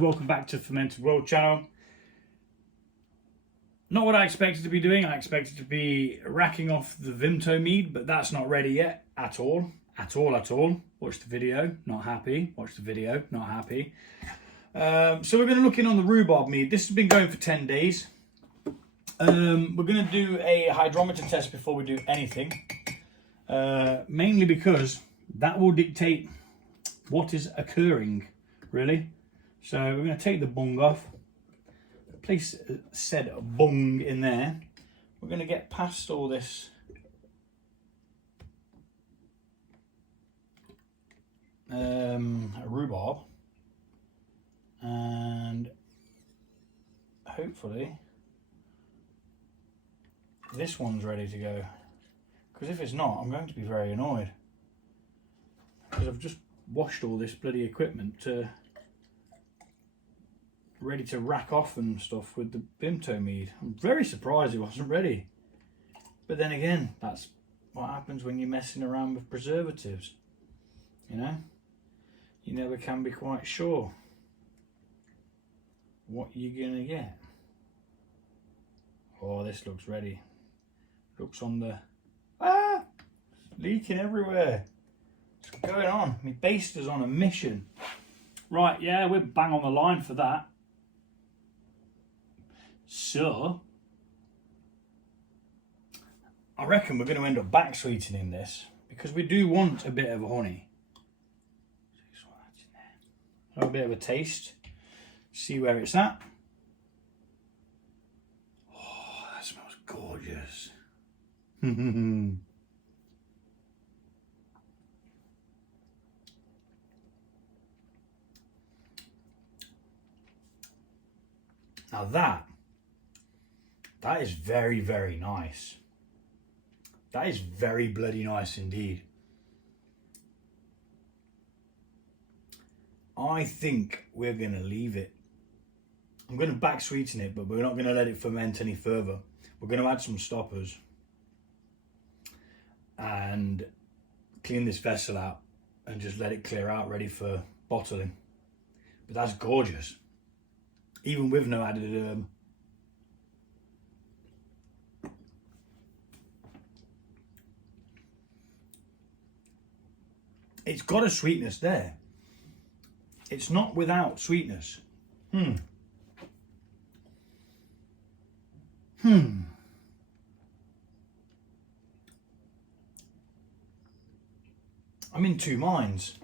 welcome back to Fermented World channel. Not what I expected to be doing. I expected to be racking off the Vimto mead, but that's not ready yet at all. Watch the video, not happy. Watch the video, not happy. So we're going to look in on the rhubarb mead. This has been going for 10 days. We're going to do a hydrometer test before we do anything. Mainly because that will dictate what is occurring, really. So we're going to take the bung off. Place said bung in there. We're going to get past all this rhubarb, and hopefully this one's ready to go, because if it's not, I'm going to be very annoyed, because I've just washed all this bloody equipment ready to rack off and stuff with the Vimto mead. I'm very surprised it wasn't ready. But then again, that's what happens when you're messing around with preservatives. You know? You never can be quite sure what you're gonna get. Oh, this looks ready. Looks on the... Ah! It's leaking everywhere. What's going on? My baster's on a mission. Right, yeah, we're bang on the line for that. So, I reckon we're going to end up backsweetening this, because we do want a bit of honey. Have a bit of a taste, see where it's at. Oh, that smells gorgeous. Now that is very, very nice. That is very bloody nice indeed. I think we're going to leave it. I'm going to back sweeten it, but we're not going to let it ferment any further. We're going to add some stoppers and clean this vessel out and just let it clear out, ready for bottling. But that's gorgeous, even with no added herb. It's got a sweetness there. It's not without sweetness. I'm in two minds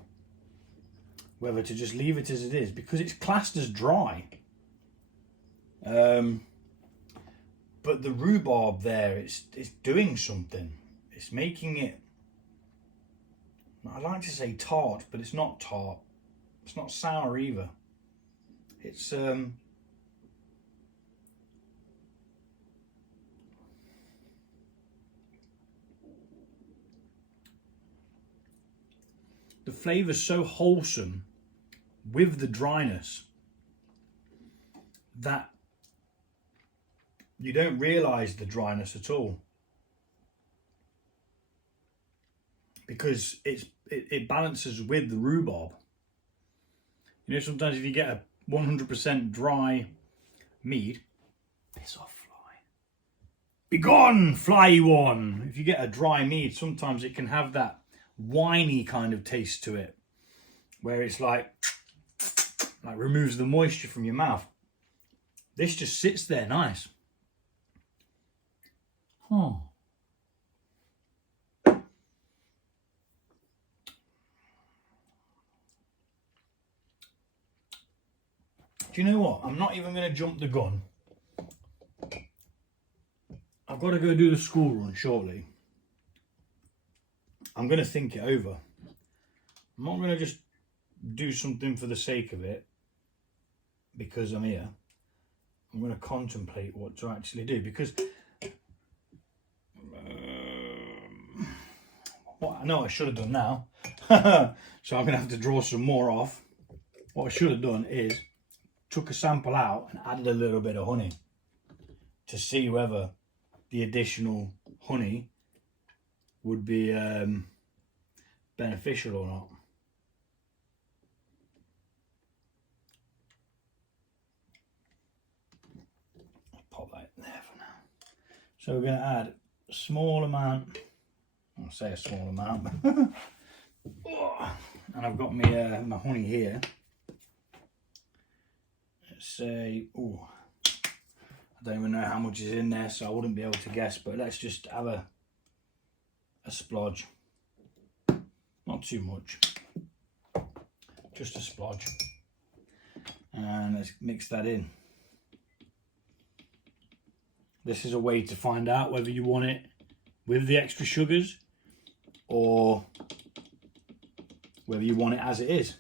whether to just leave it as it is, because it's classed as dry. But the rhubarb there, it's doing something. It's making it, I like to say tart, but it's not tart. It's not sour either. It's the flavour's so wholesome with the dryness that you don't realise the dryness at all, because it balances with the rhubarb. You know, sometimes if you get a 100% dry mead, piss off, fly. Be gone, fly one. If you get a dry mead, sometimes it can have that winey kind of taste to it, where it's like removes the moisture from your mouth. This just sits there nice. Oh. Do you know what? I'm not even going to jump the gun. I've got to go do the school run shortly. I'm going to think it over. I'm not going to just do something for the sake of it because I'm here. I'm going to contemplate what to actually do, because what I know I should have done now. So I'm going to have to draw some more off. What I should have done is took a sample out and added a little bit of honey to see whether the additional honey would be beneficial or not. So we're going to add a small amount, I'll say a small amount, and I've got my, my honey here. Let's say, oh, I don't even know how much is in there, so I wouldn't be able to guess, but let's just have a splodge. Not too much, just a splodge. And let's mix that in. This is a way to find out whether you want it with the extra sugars or whether you want it as it is.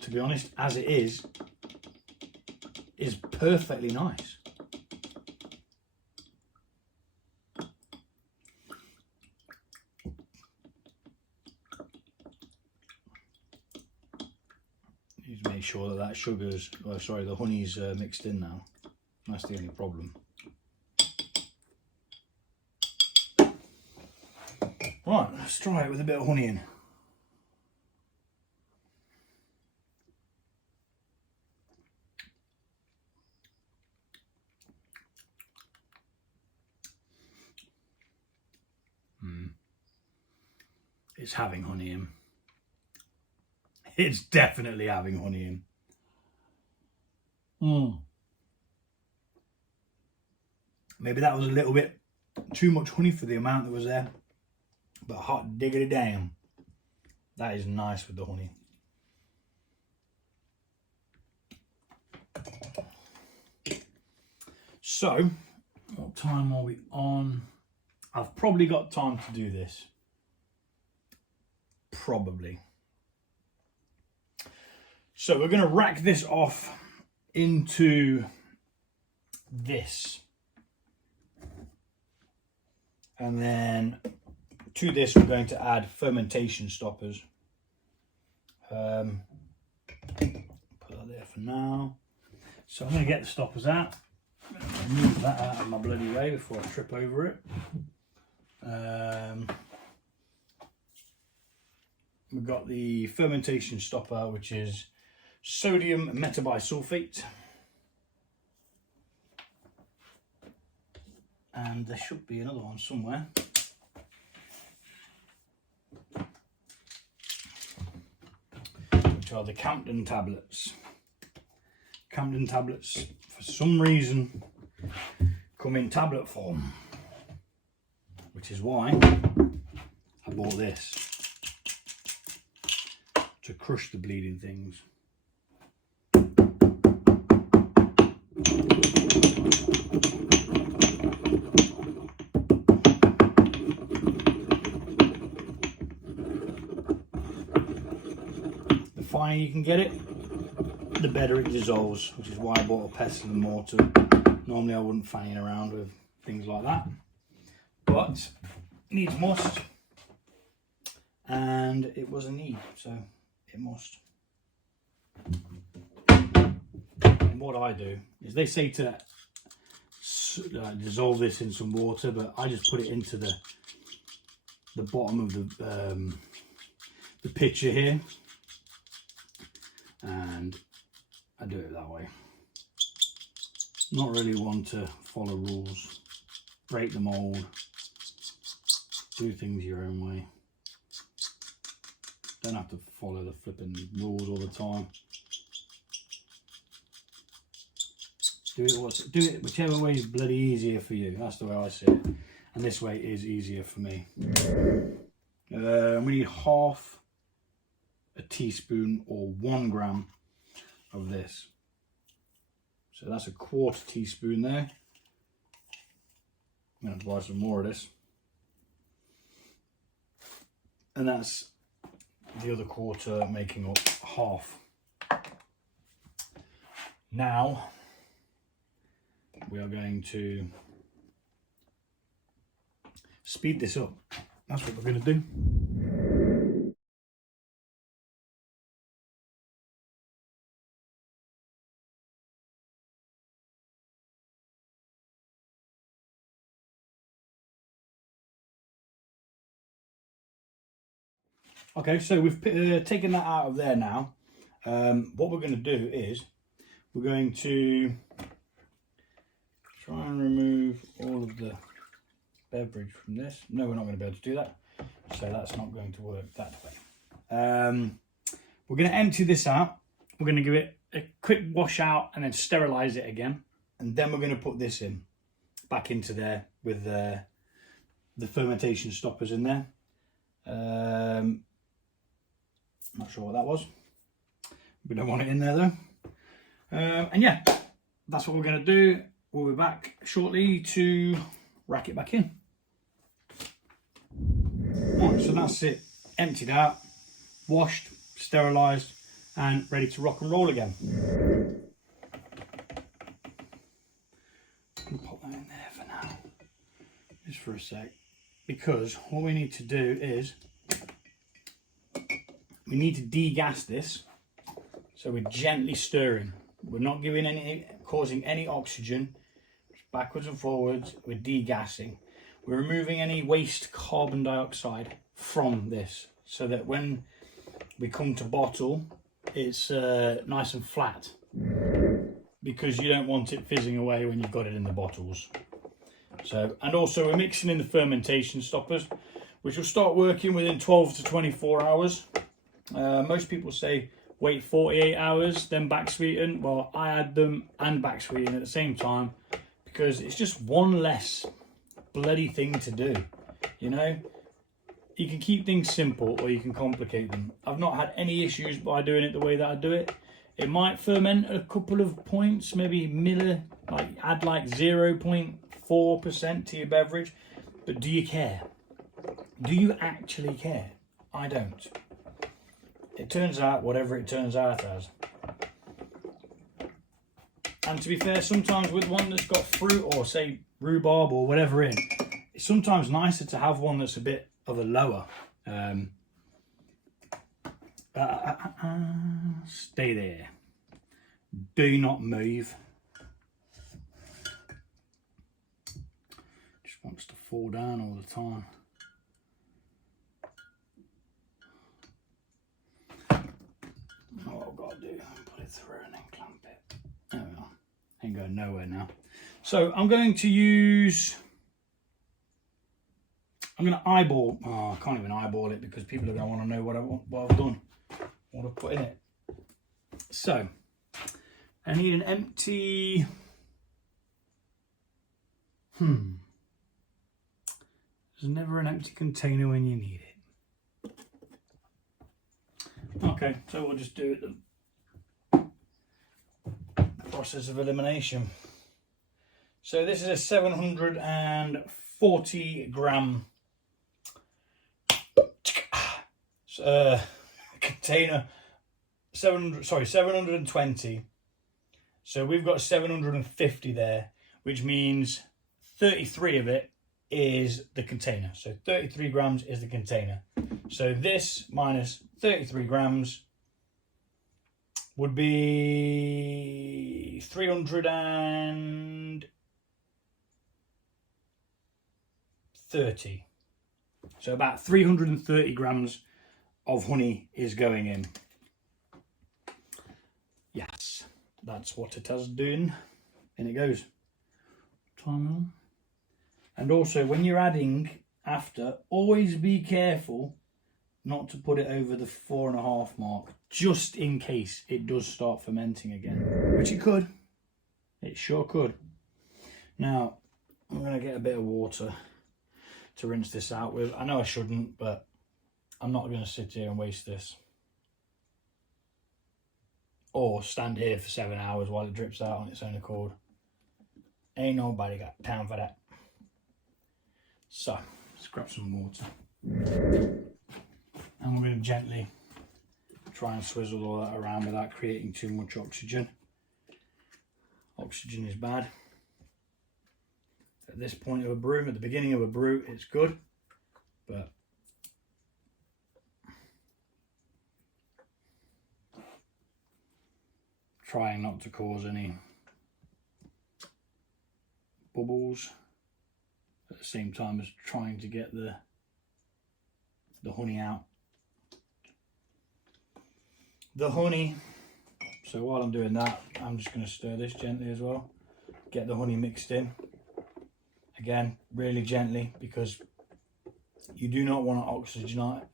To be honest, as it is perfectly nice. Just make sure that that sugar's, oh sorry, the honey's mixed in now. That's the only problem. Right, let's try it with a bit of honey in. It's having honey in. It's definitely having honey in. Maybe that was a little bit too much honey for the amount that was there. But hot diggity damn, that is nice with the honey. So, what time are we on? I've probably got time to do this. Probably. So we're going to rack this off into this. And then to this we're going to add fermentation stoppers. Put that there for now. So I'm going to get the stoppers out. Move that out of my bloody way before I trip over it. We've got the fermentation stopper, which is sodium metabisulfate. And there should be another one somewhere. Which are the Campden tablets. Campden tablets, for some reason, come in tablet form. Which is why I bought this. To crush the bleeding things. The finer you can get it, the better it dissolves, which is why I bought a pestle and mortar. Normally I wouldn't fanny around with things like that, but needs must, and it was a need, so it must. And what I do is, they say to dissolve this in some water, but I just put it into the bottom of the pitcher here, and I do it that way. Not really one to follow rules, break the mold, do things your own way. Don't have to follow the flipping rules all the time. Do it whichever way is bloody easier for you. That's the way I see it. And this way is easier for me. We need half a teaspoon or 1 gram of this. So that's a 1/4 teaspoon there. I'm going to buy some more of this. And that's the other 1/4 making up half. Now we are going to speed this up. That's what we're going to do. Okay, so we've taken that out of there now. What we're going to do is we're going to try and of the beverage from this. No, we're not going to be able to do that. So that's not going to work that way. We're going to empty this out. We're going to give it a quick wash out and then sterilize it again. And then we're going to put this in, back into there with the fermentation stoppers in there. Not sure what that was. We don't want it in there though. And yeah, that's what we're going to do. We'll be back shortly to rack it back in. Right, so that's it, emptied out, washed, sterilised, and ready to rock and roll again. I'll pop that in there for now, just for a sec, because what we need to do is we need to degas this. So we're gently stirring. We're not causing any oxygen. Just backwards and forwards. We're degassing. We're removing any waste carbon dioxide from this, so that when we come to bottle, it's nice and flat. Because you don't want it fizzing away when you've got it in the bottles. So, and also we're mixing in the fermentation stoppers, which will start working within 12 to 24 hours. Most people say wait 48 hours, then backsweeten. Well, I add them and backsweeten at the same time because it's just one less bloody thing to do. You know, you can keep things simple or you can complicate them. I've not had any issues by doing it the way that I do it. It might ferment a couple of points, maybe add like 0.4% to your beverage, but do you care? Do you actually care? I don't. It turns out whatever it turns out as. And to be fair, sometimes with one that's got fruit or say rhubarb or whatever in, it's sometimes nicer to have one that's a bit of a lower. Stay there. Do not move. Just wants to fall down all the time. What I've got to do, put it through and then clamp it. There we are. Ain't going nowhere now. So I'm going to use, I'm going to eyeball, I can't even eyeball it because people are going to want to know what I've done, what I've put in it. So I need an empty, there's never an empty container when you need it. Okay, so we'll just do it the process of elimination. So this is a 740 gram container. 720. So we've got 750 there, which means 33 of it is the container. So 33 grams is the container. So this minus 33 grams would be 330. So about 330 grams of honey is going in. Yes, that's what it has done. In it goes. And also when you're adding after, always be careful not to put it over the 4.5 mark, just in case it does start fermenting again, which it could. It sure could. Now, I'm going to get a bit of water to rinse this out with. I know I shouldn't, but I'm not going to sit here and waste this. Or stand here for 7 hours while it drips out on its own accord. Ain't nobody got time for that. So, let's grab some water. And we're going to gently try and swizzle all that around without creating too much oxygen. Oxygen is bad. At this point of a brew, at the beginning of a brew, it's good, but trying not to cause any bubbles at the same time as trying to get the honey out. The honey, so while I'm doing that, I'm just going to stir this gently as well, get the honey mixed in. again, really gently, because you do not want to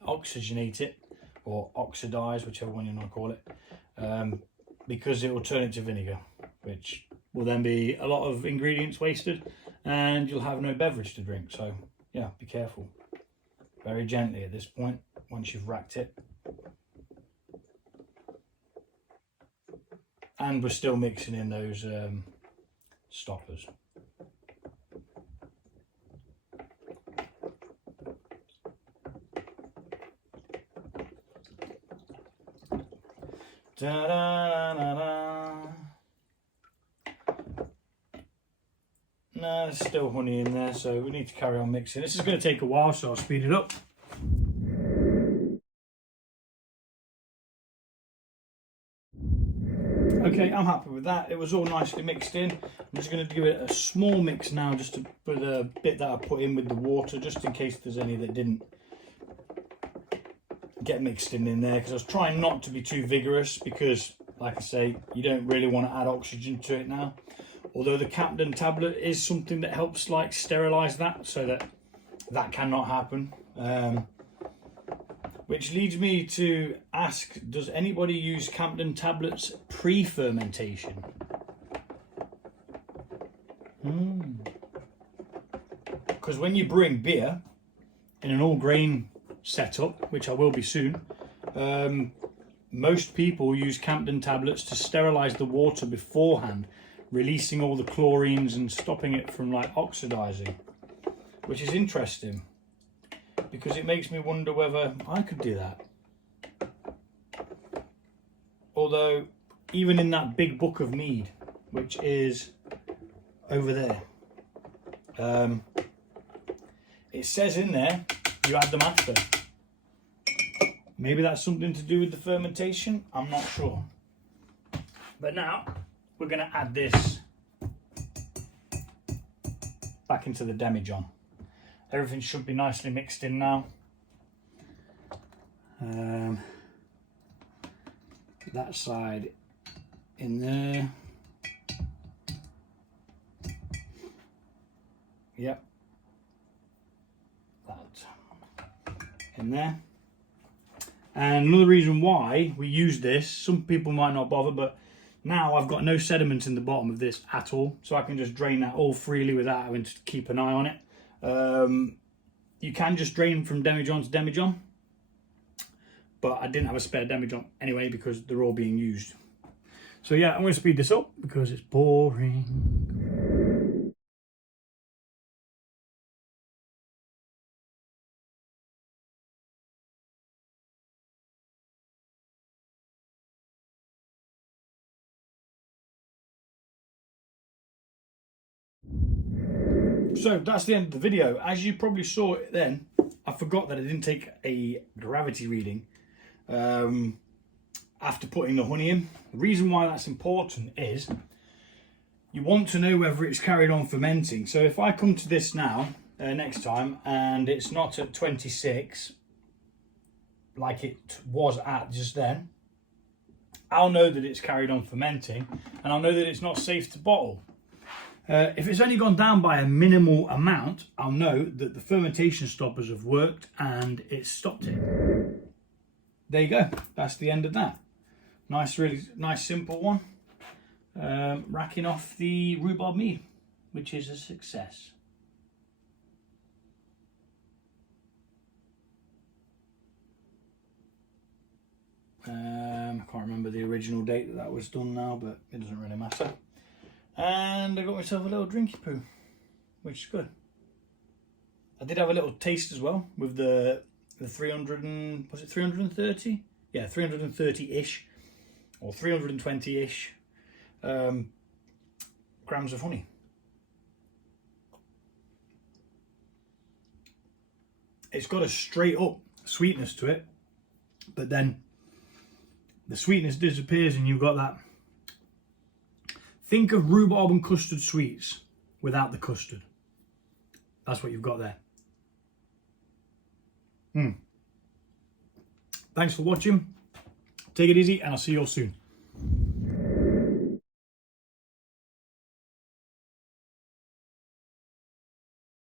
oxygenate it, or oxidize, whichever one you want to call it, because it will turn it to vinegar, which will then be a lot of ingredients wasted and you'll have no beverage to drink. So yeah, be careful. Very gently at this point, once you've racked it. And we're still mixing in those stoppers. Da, da, da, da. No, there's still honey in there, so we need to carry on mixing. This is going to take a while, so I'll speed it up. Okay, I'm happy with that. It was all nicely mixed in. I'm just going to give it a small mix now, just to put the bit that I put in with the water, just in case there's any that didn't get mixed in there, because I was trying not to be too vigorous, because like I say, you don't really want to add oxygen to it now. Although the Captain tablet is something that helps like sterilize that, so that cannot happen. Which leads me to ask, does anybody use Captain tablets pre-fermentation? Because when you bring beer in an all grain setup, which I will be soon, most people use Captain tablets to sterilize the water beforehand, releasing all the chlorines and stopping it from like oxidizing, which is interesting, because it makes me wonder whether I could do that. Although even in that big book of mead, which is over there, it says in there you add them after. Maybe that's something to do with the fermentation, I'm not sure. But now we're going to add this back into the demijohn. Everything should be nicely mixed in now. That side in there. Yep. That in there. And another reason why we use this, some people might not bother, but now I've got no sediment in the bottom of this at all, so I can just drain that all freely without having to keep an eye on it. You can just drain from demijohn to demijohn, but I didn't have a spare demijohn anyway because they're all being used. So yeah, I'm going to speed this up because it's boring. So that's the end of the video. As you probably saw it then, I forgot that I didn't take a gravity reading after putting the honey in. The reason why that's important is you want to know whether it's carried on fermenting. So if I come to this now, next time, and it's not at 26, like it was at just then, I'll know that it's carried on fermenting, and I'll know that it's not safe to bottle. If it's only gone down by a minimal amount, I'll know that the fermentation stoppers have worked and it's stopped it. There you go. That's the end of that. Nice, really nice, simple one. Racking off the rhubarb mead, which is a success. I can't remember the original date that was done now, but it doesn't really matter. And I got myself a little drinky poo, which is good. I did have a little taste as well with the 300 and, was it 330? Yeah, 330-ish or 320-ish grams of honey. It's got a straight up sweetness to it, but then the sweetness disappears and you've got that. Think of rhubarb and custard sweets without the custard. That's what you've got there. Thanks for watching. Take it easy and I'll see you all soon.